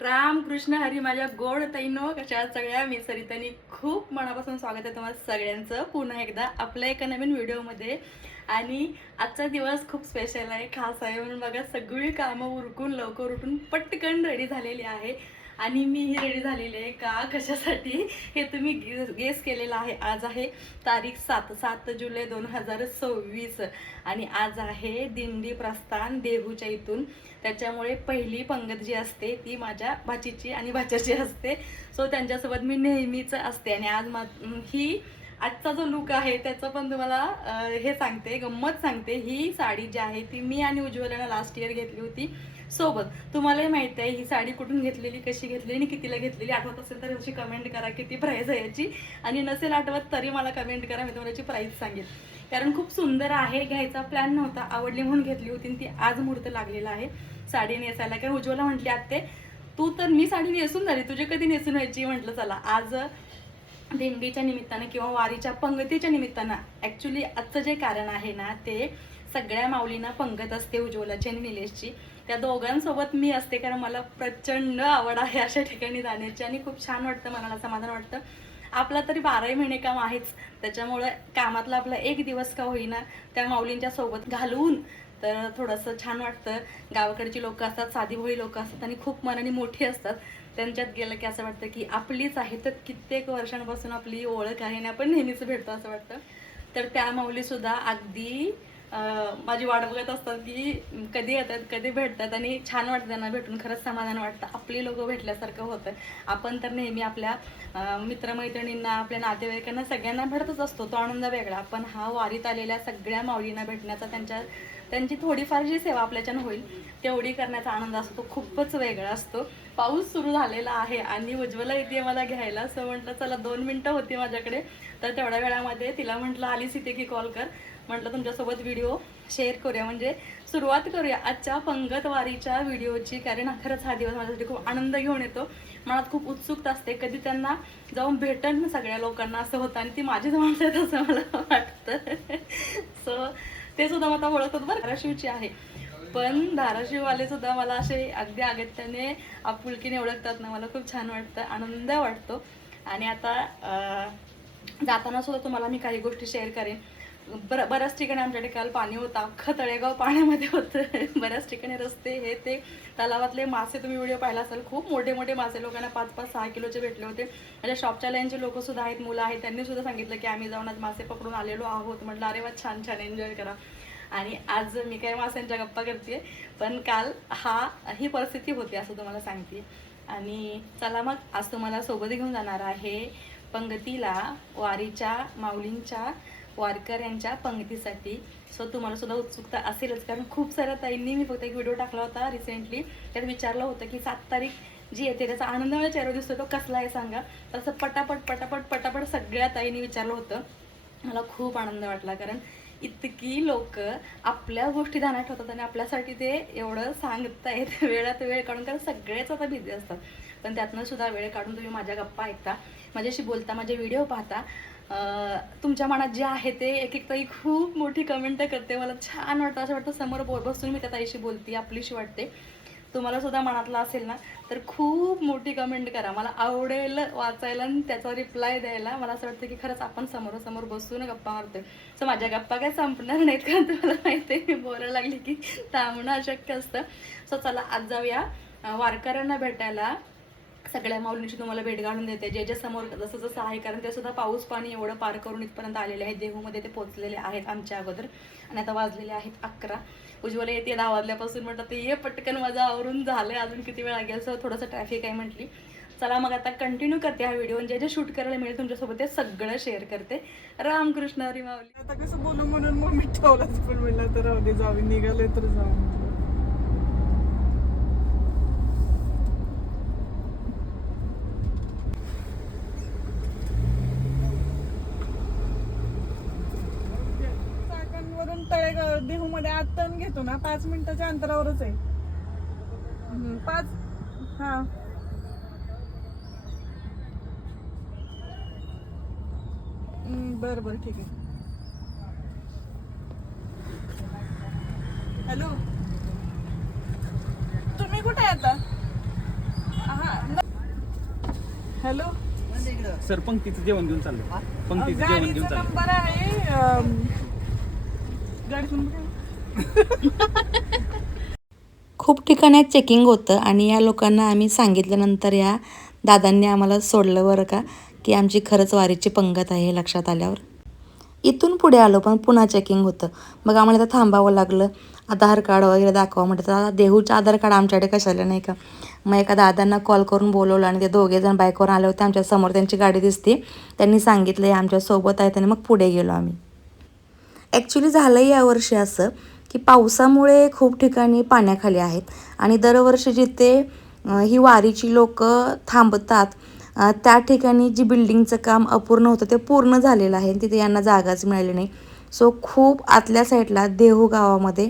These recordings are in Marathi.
राम कृष्ण हरी माझ्या गोड तैनो कशा आहात सगळ्या. मी सरितानी खूप मनापासून स्वागत आहे तुम्हाला सगळ्यांचं पुन्हा एकदा आपल्या एका नवीन व्हिडिओमध्ये. आणि आजचा दिवस खूप स्पेशल आहे, खास आहे. म्हणून बघा सगळी कामं उरकून लवकर उठून पटकन रेडी झालेली आहे. आणि मीही रेडी झालेली आहे का कशासाठी हे तुम्ही गेस केलेलं आहे. आज आहे तारीख 7 जुलै 2026 आणि आज आहे दिंडी प्रस्थान देहूच्या इथून. त्याच्यामुळे पहिली पंगत जी असते ती माझ्या भाचीची आणि भाच्याची असते. सो त्यांच्यासोबत मी नेहमीच असते. आणि आज ही आजचा जो लुक आहे त्याचं पण तुम्हाला हे सांगते, गंमत सांगते. ही साडी जी आहे ती मी आणि उज्ज्वलानं लास्ट इयर घेतली होती सोबत. तुम्हालाही माहिती आहे ही साडी कुठून घेतलेली, कशी घेतली आणि कितीला घेतलेली. आठवत असेल तर अशी कमेंट करा किती प्राईस आहे याची, आणि नसेल आठवत तरी मला कमेंट करा, मी तुम्हाला याची प्राईस सांगेल. कारण खूप सुंदर आहे, घ्यायचा प्लॅन नव्हता, आवडली म्हणून घेतली होती. ती आज मुहूर्त लागलेला आहे साडी नेसायला. कारण उज्ज्वला म्हटली आत्ते तू तर मी साडी नेसून झाली, तुझे कधी नेसून व्हायची. म्हटलं चला आज दिंडीच्या निमित्तानं किंवा वारीच्या पंगतीच्या निमित्तानं. ॲक्च्युली आजचं जे कारण आहे ना ते सगळ्या माऊलींना पंगत असते उज्ज्वलाची आणि निलेशची. त्या दोघांसोबत मी असते कारण मला प्रचंड आवड आहे अशा ठिकाणी जाण्याची आणि खूप छान वाटतं, मनाला समाधान वाटतं. आपला तरी 12 महिने काम आहेच, त्याच्यामुळे कामातला आपला एक दिवस का होईना त्या माऊलींच्या सोबत घालवून तर थोडंसं छान वाटतं. गावाकडची लोक असतात, साधीभोळी लोक असतात आणि खूप मनाने मोठी असतात. त्यांच्यात गेलं की असं वाटतं की आपलीच आहे, तर कित्येक वर्षांपासून आपली ओळख आहे आणि आपण नेहमीच भेटतो असं वाटतं. तर त्या माऊलीसुद्धा अगदी माझी वाट बघत असतात की कधी येतात, कधी भेटतात. आणि छान वाटतं त्यांना भेटून, खरंच समाधान वाटतं. आपली लोकं भेटल्यासारखं होतं. आपण तर नेहमी आपल्या मित्रमैत्रिणींना, आपल्या नातेवाईकांना सगळ्यांना भेटतच असतो, तो आनंद वेगळा. पण हा वारीत आलेल्या सगळ्या माऊलींना भेटण्याचा, त्यांची थोडीफार जी सेवा आपल्याच्यानं होईल तेवढी करण्याचा आनंद असतो, तो खूपच वेगळा असतो. पाऊस सुरू झालेला आहे आणि उज्ज्वला येते मला घ्यायला. असं म्हटलं चला 2 मिनटं होती माझ्याकडे, तर तेवढ्या वेळामध्ये तिला म्हटलं आलीच इथे की कॉल कर. म्हटलं तुमच्यासोबत व्हिडिओ शेअर करूया, म्हणजे सुरुवात करूया आजच्या पंगत वारीच्या व्हिडिओची. कारण खरंच हा दिवस माझ्यासाठी खूप आनंद घेऊन येतो. मनात खूप उत्सुकता असते, कधी त्यांना जाऊन भेटन सगळ्या लोकांना असं होतं. आणि ती माझीच माणसं आहेत असं मला वाटतं. सो ते सुद्धा मला ओळखतात बरं. धाराशिवची आहे, पण धाराशिववाले सुद्धा मला असे अगदी अगत्याने आपुलकीने ओळखतात ना, मला खूप छान वाटतं, आनंद वाटतो. आणि आता जाताना सुद्धा तुम्हाला मी काही गोष्टी शेअर करेन. बऱ्याच ठिकाणी आमच्याकडे काल पाणी होतं, अख्खं तळेगाव पाण्यामध्ये होतं. बऱ्याच ठिकाणी रस्ते हे ते, तलावातले मासे तुम्ही व्हिडिओ पाहिला असाल, खूप मोठे मोठे मासे लोकांना 5-5-6 किलोचे भेटले होते. माझ्या शॉपच्या लाईनचे लोक सुद्धा आहेत, मुलं आहेत, त्यांनी सुद्धा सांगितलं की आम्ही जाऊन आज मासे पकडून आलेलो आहोत. म्हटलं अरे वा, छान छान, एन्जॉय करा. आणि आज मी काय माशांच्या गप्पा करते, पण काल ही परिस्थिती होती असं तुम्हाला सांगते. आणि चला मग आज तुम्हाला सोबत घेऊन जाणार आहे पंगतीला, वारीच्या माऊलींच्या वारकऱ्यांच्या पंगतीसाठी. सो तुम्हाला सुद्धा उत्सुकता असेलच, कारण खूप साऱ्या ताईंनी, मी फक्त एक व्हिडिओ टाकला होता रिसेंटली, त्यात विचारलं होतं की 7 तारीख जी येते त्याचा आनंद मला चेहरा दिसतो, तो कसला आहे सांगा. तसं पटापट पटापट पटापट सगळ्या ताईंनी विचारलं होतं. मला खूप आनंद वाटला, कारण इतकी लोक आपल्या गोष्टी ध्यानात ठेवतात आणि आपल्यासाठी ते एवढं सांगतायत वेळात वेळ काढून. कारण सगळेच आता बिझी असतात, पण त्यातनं सुद्धा वेळ काढून तुम्ही माझ्या गप्पा ऐकता, माझ्याशी बोलता, माझे व्हिडिओ पाहता. तुमच्या मनात जे आहे ते एक एक ताई खूप मोठी कमेंट करते, मला छान वाटतं. असं वाटतं समोर बसून मी त्या ताईशी बोलते, आपलीशी वाटते. तुम्हाला सुद्धा मनातला असेल ना तर खूप मोठी कमेंट करा, मला आवडेल वाचायला आणि त्याचा रिप्लाय द्यायला. मला असं वाटतं की खरंच आपण समोरासमोर बसून गप्पा मारतोय. सो माझ्या गप्पा काय संपणार नाहीत, कारण तुम्हाला माहिती आहे मी बोलायला लागली की थांबणं अशक्य असतं. सो चला आज जाऊया वारकऱ्यांना भेटायला. सगळ्या माऊलींची तुम्हाला भेट घालून देते, जे जे समोर जसं जसं आहे. कारण ते सुद्धा पाऊस पाणी एवढं पार करून इथपर्यंत आलेले आहेत, देहूमध्ये ते पोहोचलेले आहेत आमच्या अगोदर. आणि आता वाजलेले आहेत 11. उज्ज्वला येते 10 वाजल्यापासून, म्हटलं ते ये पटकन, माझं आवरून झालं, अजून किती वेळ लागेल. सो थोडंसं ट्रॅफिक आहे म्हटली. चला मग आता कंटिन्यू करते हा व्हिडिओ, जे जे शूट करायला मिळेल तुमच्यासोबत ते सगळं शेअर करते. रामकृष्ण हरी माऊली. आता कसं बोलू म्हणून मग मी ठेवलाच, पण म्हणलं तर राहू दे, जावे निघाले तर जाऊ. चाकणवरून तळेगाव देहू मध्ये आत टर्न घेतो ना, 5 मिनिटाच्या अंतरावरच आहे. 5. हा, बरं बरं ठीक आहे. हॅलो, तुम्ही कुठे आहे आता? हॅलो, सर पंक्तीचं जेवण देऊन चाललं. पंक्तीचं जेवण देऊन गाडीचा चाललं. नंबर आहे गाडीचा नंबर खूप ठिकाणी चेकिंग होतं आणि या लोकांना आम्ही सांगितल्यानंतर या दादांनी आम्हाला सोडलं बरं का, की आमची खरंच वारीची पंगत आहे हे लक्षात आल्यावर. इथून पुढे आलो पण पुन्हा चेकिंग होतं. मग आम्हाला इथं थांबावं लागलं. आधार कार्ड वगैरे दाखवा म्हटलं. आता देहूचं आधार कार्ड आमच्याकडे कशाला नाही का. मग एका दादांना कॉल करून बोलवलं आणि ते दोघेजण बाईकवर आले होते. आमच्यासमोर त्यांची गाडी दिसते. त्यांनी सांगितलं हे आमच्यासोबत आहे. त्यांनी मग पुढे गेलो आम्ही. ॲक्च्युली झालं यावर्षी असं की पावसामुळे खूप ठिकाणी पाण्याखाली आहेत आणि दरवर्षी जिथे ही वारीची लोक थांबतात त्या ठिकाणी जी बिल्डिंगचं काम अपूर्ण होतं ते पूर्ण झालेलं आहे. तिथे यांना जागाच मिळाली नाही. सो खूप आतल्या साईडला देहू गावामध्ये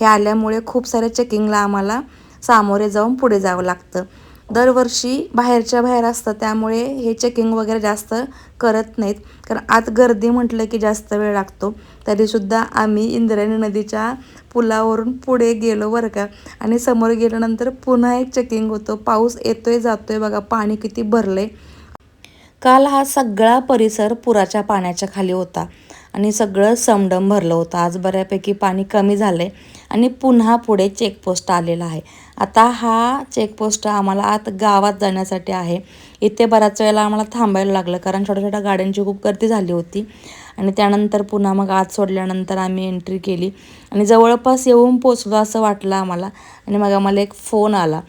हे आल्यामुळे खूप साऱ्या चेकिंगला आम्हाला सामोरे जाऊन पुढे जावं लागतं. दरवर्षी बाहेरच्या बाहेर असतं त्यामुळे हे चेकिंग वगैरे जास्त करत नाहीत, कारण आत गर्दी म्हटलं की जास्त वेळ लागतो. तरीसुद्धा आम्ही इंद्रायणी नदीच्या पुलावरून पुढे गेलो बरं का, आणि समोर गेल्यानंतर पुन्हा एक चेकिंग होतं. पाऊस येतोय जातोय बघा, पाणी किती भरले. काल हा सगळा परिसर पुराच्या पाण्याच्या खाली होता आणि सगळं समडम भरलं होतं. आज बऱ्यापैकी पाणी कमी झालं आहे आणि पुन्हा पुढे चेकपोस्ट आलेला आहे. आता हा चेकपोस्ट आम्हाला आत गावात जाण्यासाठी आहे. इथे बऱ्याच वेळेला आम्हाला थांबायला लागलं कारण छोट्या छोट्या गाड्यांची खूप गर्दी झाली होती. आणि त्यानंतर पुन्हा मग आत सोडल्यानंतर आम्ही एंट्री केली आणि जवळपास येऊन पोचलो असं वाटलं आम्हाला. आणि मग आम्हाला एक फोन आला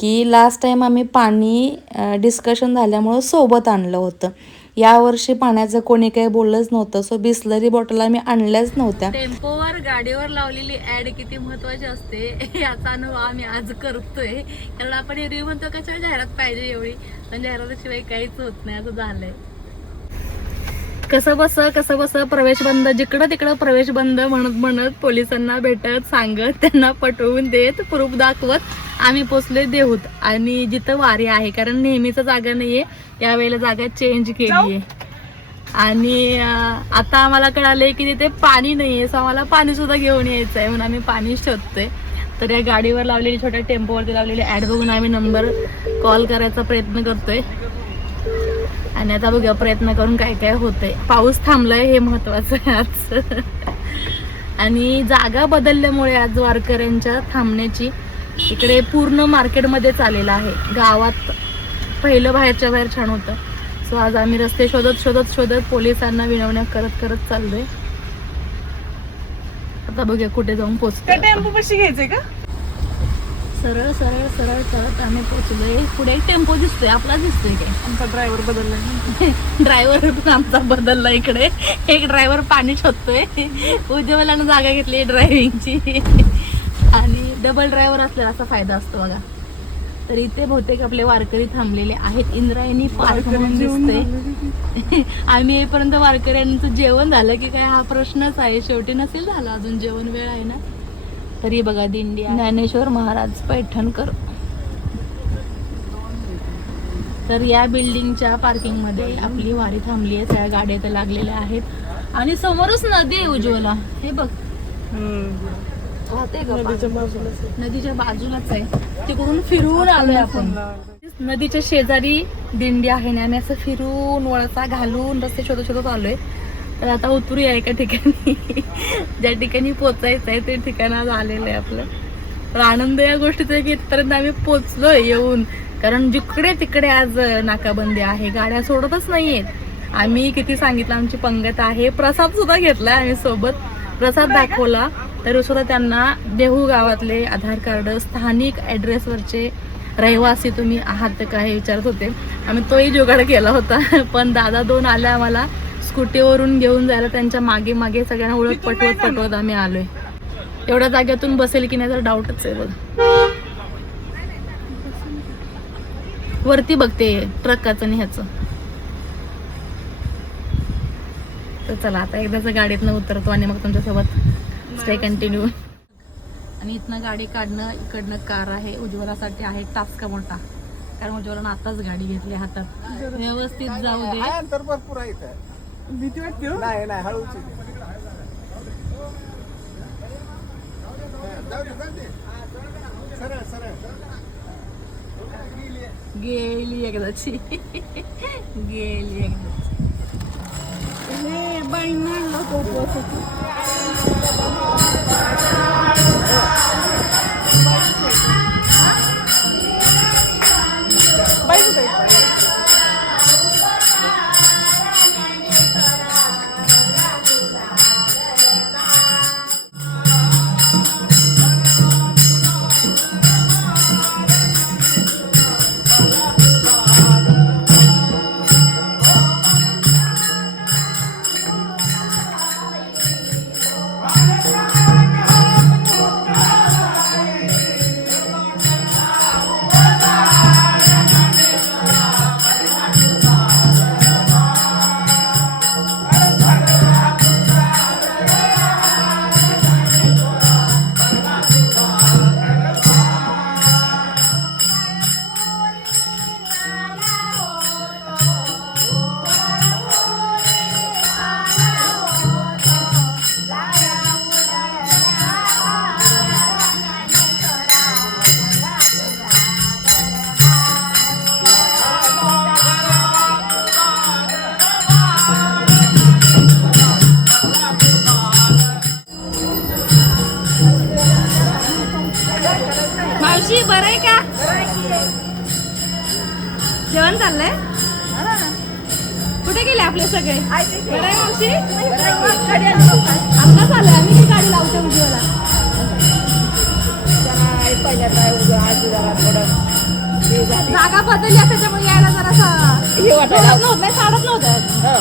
की लास्ट टाईम आम्ही पाणी डिस्कशन झाल्यामुळं सोबत आणलं होतं. यावर्षी पाण्याचं कोणी काही बोललंच नव्हतं. सो बिस्लरी बॉटल आम्ही आणल्याच नव्हत्या. टेम्पोवर गाडीवर लावलेली ऍड किती महत्वाची असते याचा अनुभव आम्ही आज करतोय. कारण आपण एरवी म्हणतो कशा जाहिरात पाहिजे एवढी, पण जाहिरातीशिवाय काहीच होत नाही असं झालंय. कसं बस प्रवेश बंद, जिकडं तिकडं प्रवेश बंद म्हणत म्हणत पोलिसांना भेटत सांगत त्यांना पटवून देत प्रूफ दाखवत आम्ही पोचले देहूत. आणि जिथं वारी आहे, कारण नेहमीच जागा नाहीये, यावेळेला जागा चेंज केली आहे. आणि आता आम्हाला कळालंय की तिथे पाणी नाहीये, सो आम्हाला पाणी सुद्धा घेऊन यायचं आहे म्हणून आम्ही पाणी शोधतोय. तर या गाडीवर लावलेली, छोट्या टेम्पोवरती लावलेली ऍड बघून आम्ही नंबर कॉल करायचा प्रयत्न करतोय. आणि आता बघा प्रयत्न करून काय काय होतंय. पाऊस थांबलाय हे महत्वाचं आहे आज. आणि जागा बदलल्यामुळे आज वारकऱ्यांच्या थांबण्याची इकडे पूर्ण मार्केटमध्ये चाललेलं आहे. गावात पहिलं बाहेरच्या बाहेर छान होतं. सो आज आम्ही रस्ते शोधत शोधत शोधत पोलिसांना विनवण्या करत करत चाललोय. आता बघूया कुठे जाऊन पोहोचतो. टेम्पो कशी घ्यायचंय का? सरळ सरळ सरळ सरळ आम्ही पोहोचलोय. पुढे एक टेम्पो दिसतोय, आपला दिसतोय काय? आमचा ड्रायव्हर बदललाय. ड्रायव्हर पण आमचा बदलला. इकडे एक ड्रायव्हर पाणी शोधतोय. उज्ज्वलानं जागा घेतली ड्रायव्हिंगची. आणि डबल ड्रायव्हर असल्याचा असा फायदा असतो बघा. तर इथे बहुतेक आपले वारकरी थांबलेले आहेत. इंद्रायणी पार्क म्हणून दिसतंय. आम्ही येईपर्यंत वारकऱ्यांचं जेवण झालं की काय हा प्रश्नच आहे. शेवटी नसेल झालं अजून, जेवण वेळ आहे ना. तरी बघा दिंडी ज्ञानेश्वर महाराज पैठणकर. तर या बिल्डिंगच्या पार्किंग मध्ये आपली वारी थांबली आहे. सगळ्या गाड्या इथे लागलेल्या आहेत आणि समोरच नदी आहे उज्ज्वला. हे बघ नदीच्या बाजूलाच आहे. तिकडून फिरून आलोय आपण. नदीच्या शेजारी दिंडी आहे ना. आम्ही असं फिरून वळसा घालून रस्ते शोधत शोधत आलोय. तर आता उतरूया एका ठिकाणी. ज्या ठिकाणी पोचायचं आहे ते ठिकाण आज आलेलं आहे आपलं. तर आनंद या गोष्टीचा आहे की इथपर्यंत आम्ही पोचलोय येऊन, कारण जिकडे तिकडे आज नाकाबंदी आहे, गाड्या सोडतच नाहीयेत. आम्ही किती सांगितलं आमची पंगत आहे. प्रसाद सुद्धा घेतलाय आम्ही सोबत, प्रसाद दाखवला तरी सुद्धा त्यांना देहू गावातले आधार कार्ड, स्थानिक ॲड्रेसवरचे रहिवासी तुम्ही आहात का हे विचारत होते. आम्ही तोही जुगाड केला होता. पण दादा दोन आले आम्हाला स्कूटीवरून घेऊन जायला. त्यांच्या मागे मागे सगळ्यांना ओळख पटवत आम्ही आलोय. एवढ्या जागेतून बसेल की नाही तर डाऊटच आहे बघ. वरती बघते ट्रकाचं आणि ह्याचं. तर चला आता एकदाच गाडीतनं उतरतो आणि मग तुमच्यासोबत स्टे कंटिन्यू. आणि इथनं गाडी काढणं, इकडनं कार आहे. उज्ज्वलासाठी आहे टास्क मोठा, कारण उज्ज्वलानं आताच गाडी घेतली हातात. व्यवस्थित जाऊ दे. तर भरपूर आहे. भीती वाटते हो? नाही नाही हळूच. सरळ सरळ गेली एकदाची गेली एकदाची. हे बाईंना आणलं होतं उपवासाचं. बाई कुठे आहे? मावशी बरं आहे का? जेवण चाललंय? कुठे गेले आपले सगळे? बरं आहे मावशी? आत्ताच आलोय आम्ही. ती गाडी लावते उद्याला. जागा बदलली आहे, त्याच्यामुळे यायला जरा नव्हतं, साडत नव्हतं,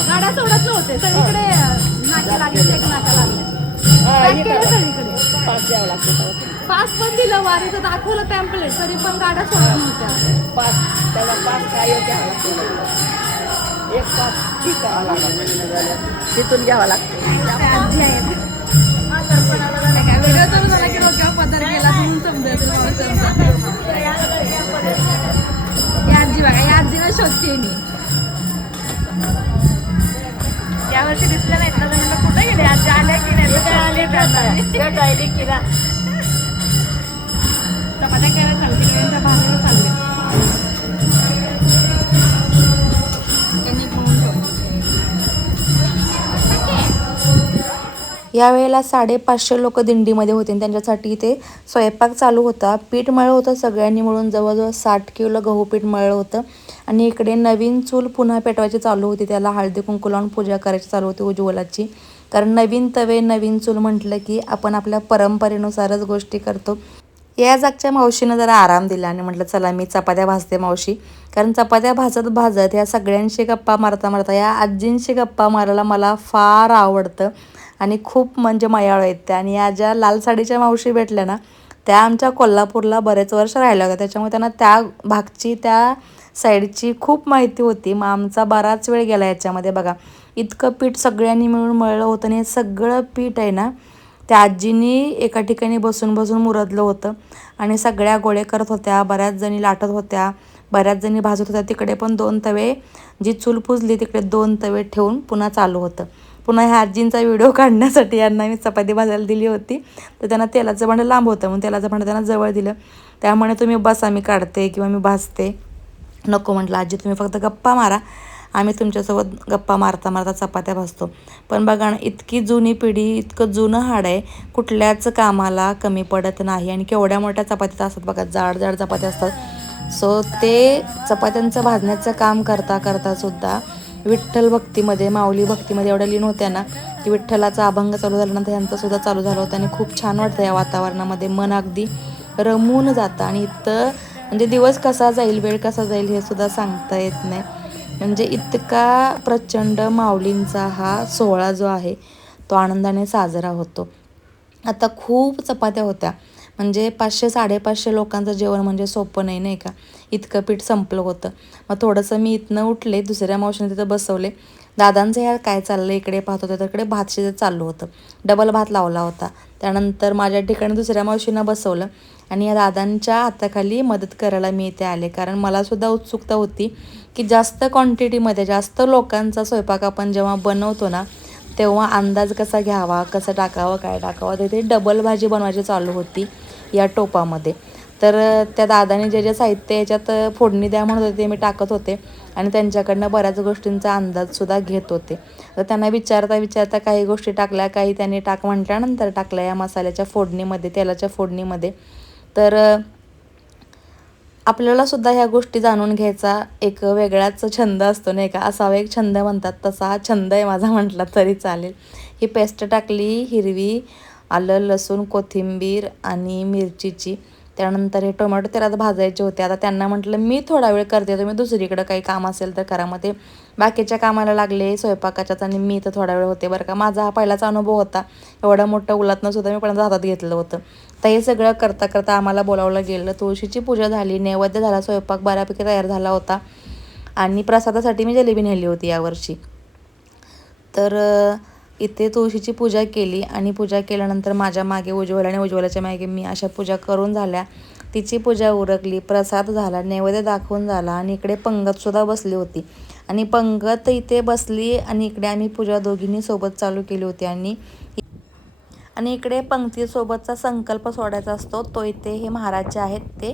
गाड्या सोडत नव्हते. सगळीकडे नाक्या लागले, एक नाका लागले. सगळीकडे पास पण दिलं, वारीचं दाखवलं पॅम्पलेट, तरी पण गाड्या सोडत नव्हत्या. तिथून घ्यावा लागतो. व्हिडिओ चालू झाला की डोक्यावर पदर गेला म्हणून समजायचं मावसांचा. या आजी बघा, या आजीला शोधते मी. यावर्षी दिसल्या नाहीत ना, तर कुठे गेले? आज आल्या की नाही? चपात्या करायला चालते, त्यांच्या भाजीला चालले. त्यांनी म्हणून यावेळेला 550 लोक दिंडीमध्ये होते आणि त्यांच्यासाठी इथे स्वयंपाक चालू होता. पीठ मळलं होतं सगळ्यांनी मिळून, जवळजवळ 60 किलो गहू पीठ मळलं होतं. आणि इकडे नवीन चूल पुन्हा पेटवायची चालू होती, त्याला हळदी कुंकू लावून पूजा करायची चालू होती उज्ज्वलाची. कारण नवीन तवे नवीन चूल म्हटलं की आपण आपल्या परंपरेनुसारच गोष्टी करतो. या जागच्या मावशीनं जरा आराम दिला आणि म्हटलं चला मी चपात्या भाजते मावशी. कारण चपात्या भाजत भाजत या सगळ्यांशी गप्पा मारता मारता या आजींशी गप्पा मारायला मला फार आवडतं आणि खूप म्हणजे मयाळ येते. आणि या ज्या लाल साडीच्या मावशी भेटल्या ना, त्या आमच्या कोल्हापूरला बरेच वर्ष राहिल्या होत्या, त्याच्यामुळे त्यांना त्या भागची त्या साईडची खूप माहिती होती. मग आमचा बराच वेळ गेला याच्यामध्ये. बघा इतकं पीठ सगळ्यांनी मिळून मळलं होतं आणि हे सगळं पीठ आहे ना त्या आजींनी एका ठिकाणी बसून बसून मुरदलं होतं आणि सगळ्या गोळे करत होत्या. बऱ्याच जणी लाटत होत्या, बऱ्याच जणी भाजत होत्या. तिकडे पण 2 तवे, जी चूल पुजली तिकडे 2 तवे ठेवून पुन्हा चालू होतं. पुन्हा ह्या आजींचा व्हिडिओ काढण्यासाठी यांना मी चपाती भाजायला दिली होती, तर त्यांना तेलाचं भांडं लांब होतं म्हणून तेलाचं भांडं त्यांना जवळ दिलं. त्यामुळे तुम्ही बसा, मी काढते किंवा मी भाजते. नको म्हटलं आजी तुम्ही फक्त गप्पा मारा, आम्ही तुमच्यासोबत गप्पा मारता मारता चपात्या भाजतो. पण बघा ना, इतकी जुनी पिढी, इतकं जुनं हाड आहे, कुठल्याच कामाला कमी पडत नाही. आणि केवढ्या मोठ्या चपात्या असतात बघा, जाड जाड चपात्या असतात. सो ते चपात्यांचं भाजण्याचं काम करता करता सुद्धा विठ्ठल भक्तीमध्ये, माऊली भक्तीमध्ये एवढ्या लीन होत्या ना की विठ्ठलाचा अभंग चालू झाल्यानंतर यांचं सुद्धा चालू झालं होतं. आणि खूप छान वाटतं या वातावरणामध्ये, मन अगदी रमून जातं. आणि इथं म्हणजे दिवस कसा जाईल, वेळ कसा जाईल हे सुद्धा सांगता येत नाही. म्हणजे इतका प्रचंड माऊलींचा हा सोहळा जो आहे तो आनंदाने साजरा होतो. आता खूप चपात्या होत्या, म्हणजे 500-550 लोकांचं जेवण म्हणजे सोपं नाही, नाही का. इतकं पीठ संपलं होतं. मग थोडंसं मी इथनं उठले, दुसऱ्या मावशीने तिथं बसवले. दादांचं ह्या काय चाललं इकडे पाहत होतं, तिकडे भात शिजत चालू होतं, डबल भात लावला होता. त्यानंतर माझ्या ठिकाणी दुसऱ्या मावशींना बसवलं आणि या दादांच्या हाताखाली मदत करायला मी इथे आले. कारण मलासुद्धा उत्सुकता होती की जास्त क्वांटिटीमध्ये जास्त लोकांचा स्वयंपाक आपण जेव्हा बनवतो ना, तेव्हा अंदाज कसा घ्यावा, कसं टाकावं, काय टाकावं. तिथे डबल भाजी बनवायची चालू होती या टोपामध्ये. तर त्या दादाने जे जे साहित्य याच्यात फोडणी द्या म्हणत होते ते मी टाकत होते आणि त्यांच्याकडनं बऱ्याच गोष्टींचा अंदाजसुद्धा घेत होते. तर त्यांना विचारता काही गोष्टी टाकल्या, काही त्यांनी म्हटल्यानंतर टाकल्या या मसाल्याच्या फोडणीमध्ये, तेलाच्या फोडणीमध्ये. तर आपल्याला सुद्धा ह्या गोष्टी जाणून घ्यायचा एक वेगळाच छंद असतो नाही का, असावा एक छंद म्हणतात तसा हा छंद आहे माझा म्हटला तरी चालेल. ही पेस्ट टाकली हिरवी, आलं लसूण कोथिंबीर आणि मिरचीची. त्यानंतर हे टोमॅटो तेलात भाजायचे होते. आता त्यांना म्हटलं मी थोडा वेळ करते, तुम्ही दुसरीकडं काही काम असेल तर करा. मग ते बाकीच्या कामाला लागले स्वयंपाकाच्याच आणि मी तर थोडा वेळ होते बरं का. माझा हा पहिलाच अनुभव होता, एवढा मोठा उलटणं सुद्धा मी पहिल्यांदा हातात घेतलं होतं. तर हे सगळं करता करता आम्हाला बोलावलं गेलं. तुळशीची पूजा झाली, नैवेद्य झाला, स्वयंपाक बऱ्यापैकी तयार झाला होता आणि प्रसादासाठी मी जिलेबी नेली होती यावर्षी. तर इथे तुळशीची पूजा केली आणि पूजा केल्यानंतर माझ्या मागे उज्ज्वल आणि उज्ज्वलाच्या मागे मी अशा पूजा करून झाल्या. तिची पूजा उरकली, प्रसाद झाला, नैवेद्य दाखवून झाला आणि इकडे पंगतसुद्धा बसली होती आणि पंगत इथे बसली आणि इकडे आम्ही पूजा दोघींनी सोबत चालू केली होती. आणि इकडे पंक्तीसोबतचा संकल्प सोडायचा असतो तो इथे हे महाराज जे आहेत ते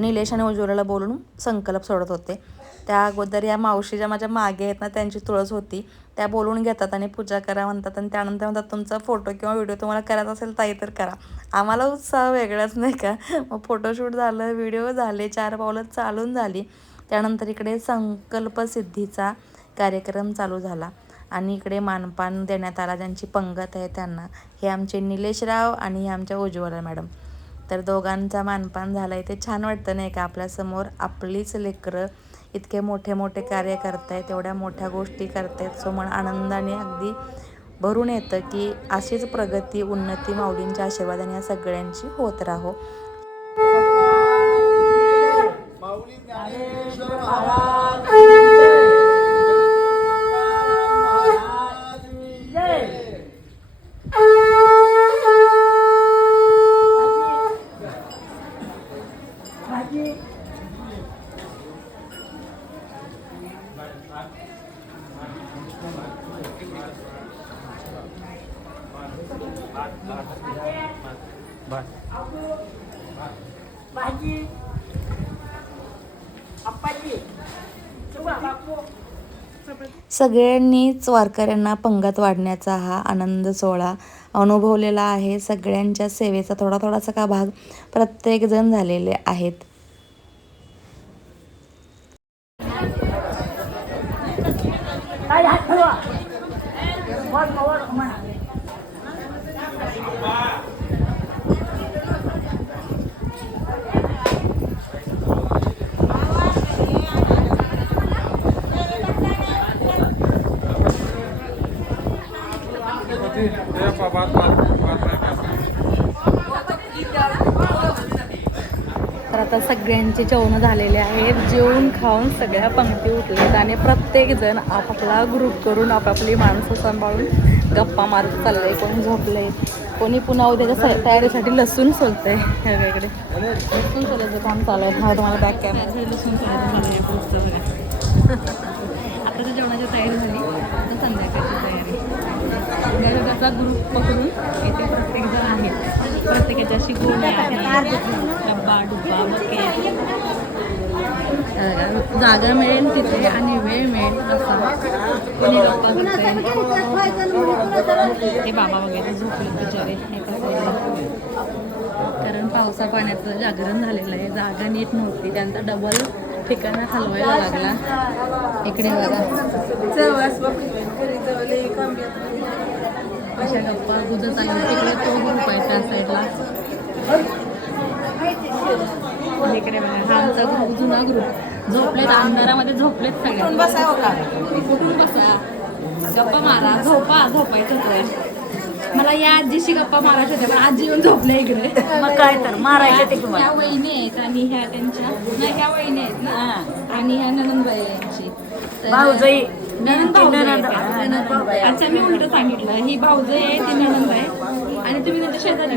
निलेश आणि उज्ज्वलाला बोलून संकल्प सोडत होते. त्या अगोदर या मावशी ज्या माझ्या मागे आहेत ना त्यांची तुळस होती, त्या बोलून घेतात आणि पूजा करा म्हणतात आणि त्यानंतर म्हणतात तुमचा फोटो किंवा व्हिडिओ तुम्हाला करायचा असेल ताई तर करा. आम्हाला उत्साह वेगळाच नाही का. मग फोटोशूट झालं, व्हिडिओ झाले, 4 पावलं चालून झाली. त्यानंतर इकडे संकल्पसिद्धीचा कार्यक्रम चालू झाला आणि इकडे मानपान देण्यात आला ज्यांची पंगत आहे त्यांना. हे आमचे निलेशराव आणि हे आमच्या उज्ज्वला मॅडम. तर दोघांचा मानपान झाला. इथे छान वाटतं नाही का, आपल्यासमोर आपलीच लेकरं इतके मोठे मोठे कार्य करतायत, एवढ्या मोठ्या गोष्टी करतायत. सो मन आनंदाने अगदी भरून येतं की अशीच प्रगती उन्नती माऊलींच्या आशीर्वादाने या सगळ्यांची होत राहो. सगळ्यांनीच वारकऱ्यांना पंगत वाढण्याचा हा आनंद सोहळा अनुभवलेला आहे. सगळ्यांच्या सेवेचा थोडा थोडासा का भाग प्रत्येकजण झालेले आहेत. तर आता सगळ्यांचे जेवण झालेले आहेत. जेवून खाऊन सगळ्या पंक्ती उठलेत आणि प्रत्येकजण आपापला ग्रुप करून आपापली माणसं सांभाळून गप्पा मारत चाललंय. कोणी झोपलंय, कोणी पुन्हा उद्याच्या तयारीसाठी लसूण सोलतंय. इकडे लसूण सोलायचं काम चालू आहे. हा तुम्हाला बॅक कॅमेरा लसूण सोलायचं चालू आहे पुढचं बघा. आता तर जेवणाची तयारी झाली, आता संध्याकाळची तयारी. त्याचा ग्रुप पकडून इथे प्रत्येकजण आहे. प्रत्येकाच्या अशी गोण्या आहेत, डब्बा डुब्बा बकेट. जागा मिळेल तिथे आणि वेळ मिळेल तसा कोणी गप्पा करते. हे बाबा वगैरे झोपले बिचारे एका साईडला, कारण पावसा पाण्याचं जागरण झालेलं आहे. जागा नीट नव्हती, त्यांचा डबल ठिकाणा हलवायला लागला. इकडे बघा अशा गप्पा गुजत आल्या. तिकडे तो ग्रुप आहे त्या साईडला. इकडे बघा हा आमचा ग्रुप, जुना ग्रुप झोपलेत, अंधारामध्ये झोपलेत सगळे. कुठून बसा, गप्पा मारा, झोपायचं होतं. मला या आजीशी गप्पा मारायच्या होत्या पण आजी येऊन झोपल्या इकडे. मग काय तर मारायचं ते. ह्या वहिनी आहेत आणि ह्या त्यांच्या नाही, ह्या वहिनी आहेत ना आणि ह्या ननंदबाई यांची भाऊजाई. अच्छा मी उलट सांगितलं, ही भाऊजाई आहे ती ननंद आहे आणि तुम्ही त्यांच्या शेजारी.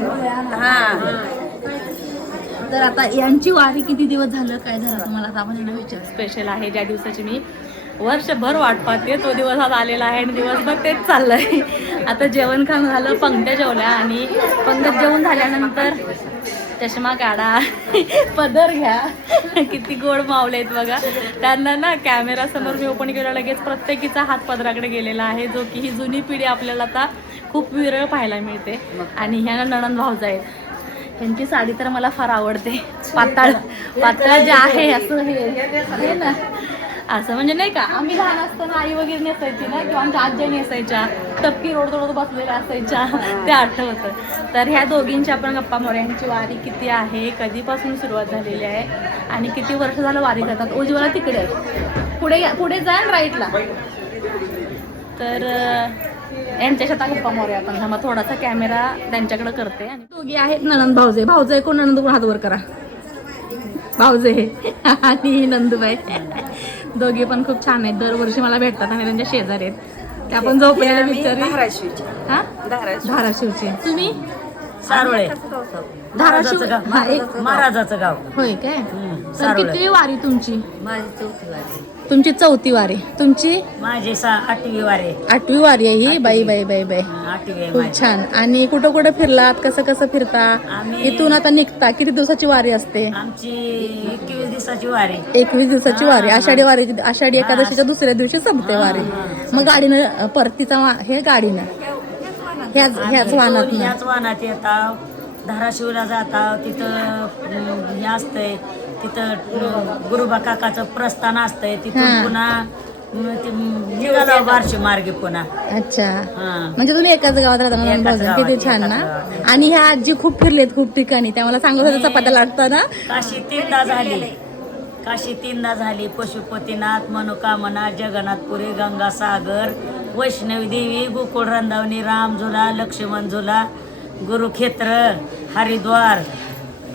तर आता यांची वारी किती दिवस झालं काय झालं तुम्हाला आता आपण विचार. स्पेशल आहे ज्या दिवसाची मी वर्षभर वाट पाहते, तो दिवस आज आलेला आहे आणि दिवसभर तेच चाललंय. आता जेवण खाऊन झालं, पंक्त्या जेवल्या आणि पंगत जेवण झाल्यानंतर चष्मा काढा, पदर घ्या. किती गोड मावले आहेत बघा. त्यांना ना कॅमेरा समोर मी ओपन केलं लगेच प्रत्येकीचा हात पदराकडे गेलेला आहे, जो की ही जुनी पिढी आपल्याला आता खूप विरळ पाहायला मिळते. आणि ह्या नणंद भाऊजा आहेत, ह्यांची साडी तर मला फार आवडते. पातळ पातळ जे आहे असं हे ना, असं म्हणजे नाही का, आम्ही लहान असताना आई वगैरे नेसायची ना, किंवा आमच्या आज्या नेसायच्या, टपकी रोड रोड बसलेल्या असायच्या, ते आठवतं. तर ह्या दोघींच्या आपण गप्पा मारूया. ह्यांची वारी किती आहे, कधीपासून सुरुवात झालेली आहे आणि किती वर्ष झालं वारी करतात. उजवाला तिकडे आहे, पुढे जा राईटला. तर यांच्या शेतात गप्पा मारूया आपण. मग थोडासा कॅमेरा त्यांच्याकडे करते. आणि दोघी आहेत नणंद भाऊजे. भाऊजे कोण, नणंद कोण, हात वर करा. भाऊजे आणि नंदूबाई दोघी पण खूप छान आहेत. दरवर्षी मला भेटतात आणि त्यांच्या शेजारी आहेत. त्या पण झोपलेल्या बिचारी. हा, धाराशिवची. तुम्ही सारोळे, धाराशिव महाराजाचं गाव. होय काय? तर किती वारी तुमची? माझी 4थी वारी. तुमची 4थी वारी. तुमची माझी 8वी वारी. 8वी वारी आहे ही. बाई बाई बाई बाई, 8वी खूप छान. आणि कुठं कुठं फिरलात, कसं कसं फिरता? इथून आता निघता किती दिवसाची वारी असते? आमची 21 दिवसाची वारी. 21 दिवसाची वारी. आषाढी एकादशीच्या दुसऱ्या दिवशी संपते वारी. मग गाडीनं परतीचा हे गाडीनं ह्याच वाहनात येतात. धाराशिवला जाता, तिथं हे असतंय, तिथं गुरुबा काकाचं प्रस्थान असतंय. तिथून पुन्हा निघाला बार्शी मार्गे पुन्हा. अच्छा, म्हणजे तुम्ही एकाच गावात राहता. किती छान ना. आणि ह्या आजी खूप फिरलेत खूप ठिकाणी. त्या मला सांगत होत्या चपात्या लाटताना. काशी 3दा झाली. पशुपतीनाथ, मनोकामना, जगन्नाथपुरी, गंगासागर, वैष्णवी देवी, गोकुळ, रंदावणी, राम झुला, लक्ष्मण झुला, गुरुक्षेत्र, हरिद्वार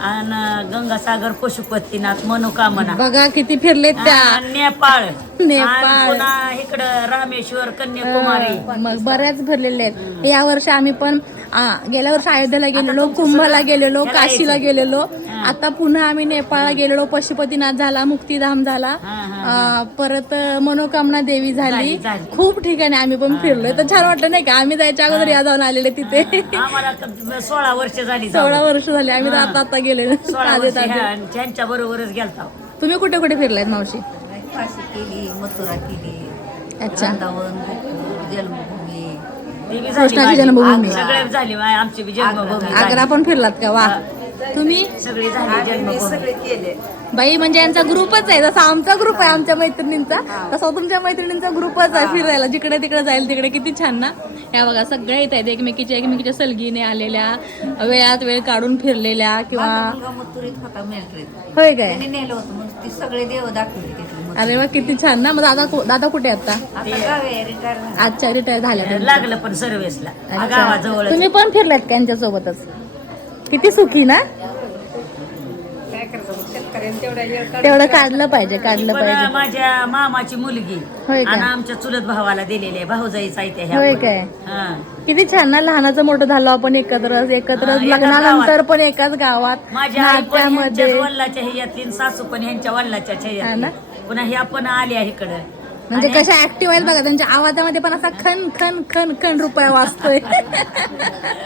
आणि गंगासागर, पशुपतीनाथ, मनोकामना. बघा किती फिरलेत त्या. नेपाळ, पुन्हा इकडं रामेश्वर, कन्याकुमारी. मग बऱ्याच फिरलेले आहेत. या वर्षी आम्ही पण गेल्या वर्षी अयोध्येला गेलेलो, कुंभला गेलेलो, काशीला गेलेलो. आता पुन्हा आम्ही नेपाळला गेलेलो. पशुपतीनाथ झाला, मुक्तीधाम झाला, परत मनोकामना देवी झाली. खूप ठिकाणी आम्ही पण फिरलोय. तर छान वाटलं नाही का? आम्ही जायच्या अगोदर या जाऊन आलेले तिथे. आम्हाला 16 वर्ष झाली. 16 वर्ष झाली आम्ही आता गेलेलो. त्यांच्या बरोबरच गेलता. तुम्ही कुठे कुठे फिरलायत मावशी? काशी केली, मथुरा केली. अच्छा, जन्मभूमी, कृष्णाची जन्मभूमी सगळे झाली. आमची जन्मभूमी आग्रा पण फिरलात का? वा, तुम्ही सगळी झाली जन्मभूमी. बाई म्हणजे यांचा ग्रुपच आहे. जसा आमचा ग्रुप आहे आमच्या मैत्रिणींचा, तसा तुमच्या मैत्रिणींचा ग्रुपच आहे फिरायला. जिकडे तिकडे जाईल तिकडे. किती छान ना. या बघा सगळ्या येत आहेत एकमेकीच्या सलगीने आलेल्या, वेळात वेळ काढून फिरलेल्या. किंवा मथुरीत होता मिलिटरीत. होय काय? नेलं होतं मग ती सगळे देव दाखवली तिथली. अरे वा, किती छान ना. मग दादा कुठे आता? अच्छा, रिटायर झाल्या. लागलं पण सर्व्हिसला गावाजवळ. तुम्ही पण फिरलात का यांच्यासोबतच? किती सुखी ना. तेवढं काढलं पाहिजे. माझ्या मामाची मुलगी होय आणि का? आमच्या चुलत भावाला दिलेली आहे. भाऊजाईचा इथे होय काय? किती छान ना. लहानाचं मोठं झालं आपण एकत्र लग्नानंतर पण एकाच गावात, माझ्या आई पण नात्यामध्ये. ह्यांच्याच वल्लाच्या ह्याच्यातली, सासू पण ह्यांच्या वल्लाच्या हा ना? ह्याच्यातली. पुन्हा ह्या पण आल्या इकडं. म्हणजे कशा ऍक्टिव्ह आहेत बघा. त्यांच्या आवाजामध्ये पण असा खन खन खन खन रुपया वाजतोय.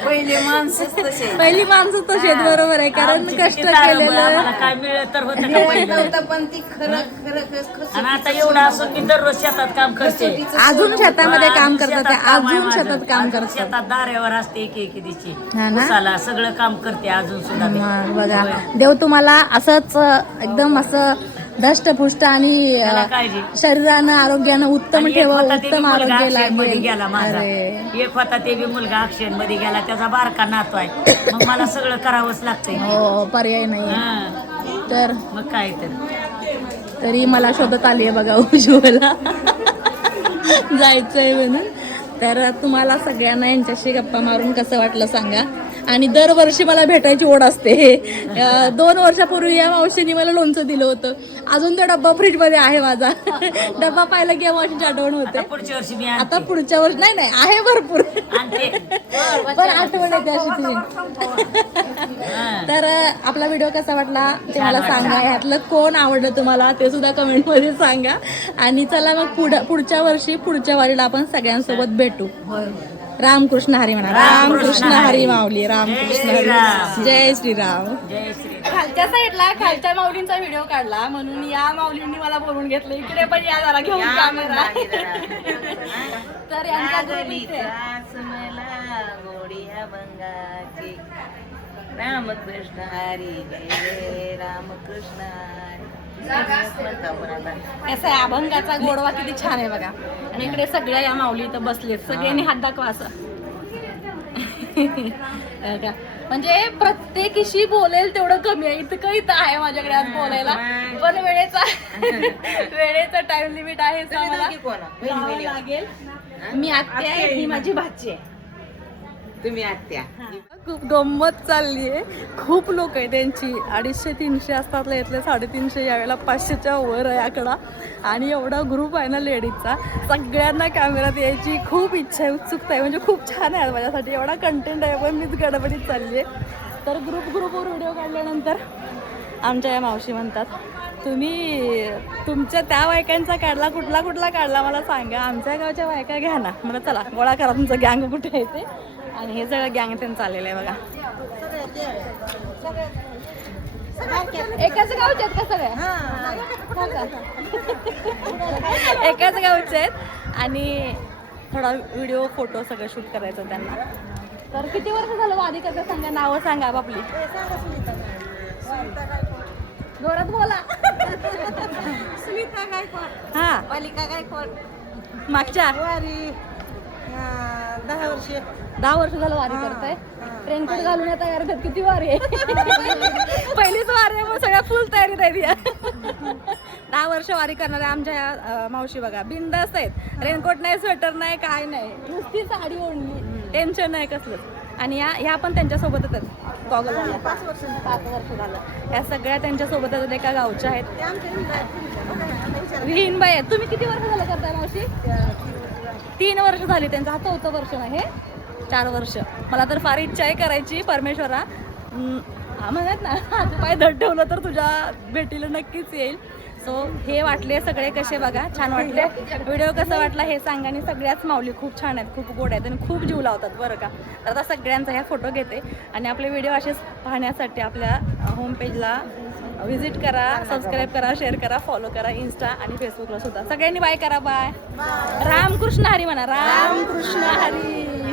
पहिली माणसं पहिली माणसं तशी आहेत. बरोबर आहे, कारण कष्ट केलेलं. काय मिळत तर होतं का पहिलं. पण ती खरं आणि आता एवढं असून मी दररोज शेतात काम करते. अजून शेतामध्ये काम करतात ते. अजून शेतात काम करतात. शेतात दाऱ्यावर असते एक दिवशी. हा ना? उसाला सगळं काम करते अजून सुद्धा मी. मग बघा, देव तुम्हाला असंच एकदम असं धष्टपुष्ट आणि त्याला काळजी. शरीरानं आरोग्यानं उत्तम आणि एक ठेवा. होता ते बी उत्तम मुलगा आरोग्य अक्षय मध्ये लागेल. गेला माझा. अरे एक होता ते बी मुलगा अक्षय मध्ये गेला. त्याचा बारका नातू आहे. मग मला सगळं करावंच लागतंय. हो, पर्याय नाही. हा. तर मग काय तरी मला शोधत आली आहे बघा उज्ज्वला. जायचंय म्हणून. तर तुम्हाला सगळ्यांना यांच्याशी गप्पा मारून कसं वाटलं सांगा. आणि दरवर्षी मला भेटायची ओढ असते. 2 वर्षापूर्वी या मावशीने मला लोणचं दिलं होतं. अजून तो डब्बा फ्रीज मध्ये आहे माझा. डब्बा पाहिला की या मावशीची आठवण होते. पुढच्या वर्षी मी आता पुढच्या वर्षी नाही आहे भरपूर, पण आठवण येते अशी तुझी. तर आपला व्हिडिओ कसा वाटला ते मला सांगा. ह्यातलं कोण आवडलं तुम्हाला ते सुद्धा कमेंट मध्ये सांगा. आणि चला मग पुढच्या वर्षी पुढच्या वारीला आपण सगळ्यांसोबत भेटू. रामकृष्ण हरी म्हणा. रामकृष्ण हरी माऊली. रामकृष्ण जय हरी. श्रीराम. जय श्रीराम. जय श्री खालच्या साईडला खालच्या माऊलींचा व्हिडिओ काढला म्हणून या माऊलींनी मला बोलून घेतलं. इकडे पण या जरा घेऊन कॅमेरा. तर यांचा group इथे आहे. गोडिया बंगाची रामकृष्ण हरी जय जय रामकृष्ण असं आहे, अभंगाचा गोडवा किती छान आहे बघा. आणि इकडे सगळ्या या माऊली इथं बसलेत. सगळ्यांनी हात दाखवा असं. बघा. म्हणजे प्रत्येकीशी बोलेल तेवढं कमी आहे. इतकं इथं आहे माझ्याकडे आज बोलायला, पण वेळेचा टाइम लिमिट आहे. मला जावं लागेल. मी आत्या आहे, ही माझी भाची आहे. तुम्ही आत्या खूप गंमत चालली आहे. खूप लोक आहे त्यांची 250-300 असतात यातले 350. यावेळेला 500च्या वर आहे आकडा. आणि एवढा ग्रुप आहे ना लेडीजचा. सगळ्यांना कॅमेऱ्यात यायची खूप इच्छा आहे, उत्सुकता आहे. म्हणजे खूप छान आहे माझ्यासाठी. एवढा कंटेंट आहे, पण मीच गडबडीत चालली आहे. तर ग्रुपवर व्हिडिओ काढल्यानंतर आमच्या या मावशी म्हणतात, तुम्ही तुमच्या त्या बायकांचा काढला, कुठला काढला मला सांगा. आमच्या गावच्या बायका घ्या ना. मला चला गोळा करा तुमचं गँग कुठे आहे ते. आणि हे सगळं गँग त्यांचं चाललेलं आहे बघा. एकाच गावचे आहेत का सगळ्या? एकाच गावचे आहेत. आणि थोडा व्हिडिओ फोटो सगळं शूट करायचं त्यांना. तर किती वर्ष झालं वादी करता सांगा. नावं सांगा आपली. जोरात बोला. सुनीता गायकवाड. हा पालिका गायकवाड. मागच्या 10 वर्ष झालं वारी करताय. रेनकोट घालून या तयार होतात. किती वारी आहे? पहिलीच वारी आहे, मग सगळ्या फुल तयारीत आहेत. 10 वर्ष वारी करणाऱ्या आमच्या या मावशी बघा बिंदास्त आहेत. रेनकोट नाही, स्वेटर नाही, काय नाही, नुसती साडी ओढली, टेन्शन नाही कसलं. आणि ह्या पण त्यांच्यासोबतच आहेत. गॉगल 5 वर्ष झालं. या सगळ्या त्यांच्यासोबतच एका गावच्या आहेत. विहीनबाई आहेत. तुम्ही किती वर्ष झालं करताय मावशी? 3 वर्ष झाली. त्यांचं हा 4थं वर्ष नाही, 4 वर्ष. मला तर फार इच्छा आहे करायची. परमेश्वरा म्हणत ना, आज पाय धड ठेवलं तर तुझ्या भेटीला नक्कीच येईल. सो हे वाटले सगळे कसे बघा, छान वाटले. व्हिडिओ कसा वाटला हे सांगा. आणि सगळ्याच माऊली खूप छान आहेत, खूप गोड आहेत आणि खूप जीव लावतात बरं का. तर आता सगळ्यांचा ह्या फोटो घेते. आणि आपले व्हिडिओ असेच पाहण्यासाठी आपल्या होम पेजला विजिट करा, सबस्क्राईब करा, शेअर करा, फॉलो करा इंस्टा आणि फेसबुकला सुद्धा. सगळ्यांनी बाय करा. बाय. रामकृष्ण हरी म्हणा. रामकृष्ण हरी.